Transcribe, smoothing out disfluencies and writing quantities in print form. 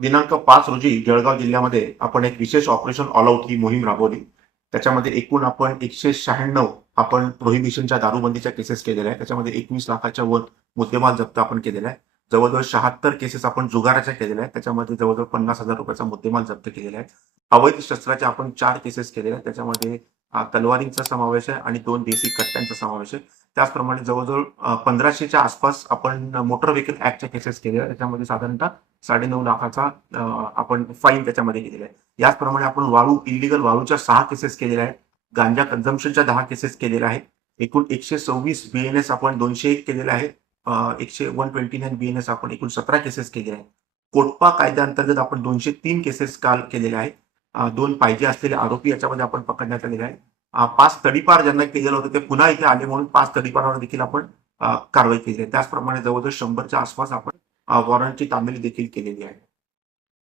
दिनांक 5 रोजी जळगाव जिल्ह्यामध्ये आपण एक विशेष ऑपरेशन ऑल आउट ही मोहीम राबवली. त्याच्यामध्ये एकूण आपण 196 आपण प्रोहिबिशनच्या दारूबंदीच्या केसेस केलेल्या आहेत. त्याच्यामध्ये 21 लाखाच्या वर मुद्देमाल जप्त आपण केलेला आहे. जवळजवळ 76 केसेस आपण जुगाराच्या केलेल्या आहेत. त्याच्यामध्ये जवळजवळ 50,000 रुपयाचा मुद्देमाल जप्त केलेला आहे. अवैध शस्त्राचे आपण 4 केसेस केलेल्या आहेत. त्याच्यामध्ये तलवारींचा समावेश आहे आणि 2 देशी कट्ट्यांचा समावेश आहे. त्याचप्रमाणे जवळजवळ 1500च्या आसपास आपण मोटर व्हेकल ऍक्टच्या केसेस केलेल्या आहेत. त्याच्यामध्ये साधारणतः 9.5 लाखाचा आपण फाईन त्याच्यामध्ये केलेला आहे. याचप्रमाणे आपण वाळू इलिगल वाळूच्या 6 केसेस केलेल्या आहेत. गांजा कन्झम्पशनच्या 10 केसेस केलेल्या आहेत. एकूण 126 बीएनएस आपण 201 केलेले आहेत. 129 बीएनएस आपण एकूण 17 केसेस केलेल्या आहेत. कोटपा कायद्याअंतर्गत आपण 203 केसेस काल केलेल्या आहेत. 2 पाहिजे असलेले आरोपी याच्यामध्ये आपण पकडण्यात आलेले आहेत. 5 तडीपार ज्यांना केलेलं होतं ते पुन्हा इथे आले म्हणून 5 तडीपारावर देखील आपण कारवाई केली आहे. त्याचप्रमाणे जवळजवळ 100च्या आसपास आपण वॉरंटची तामील देखील केलेली आहे.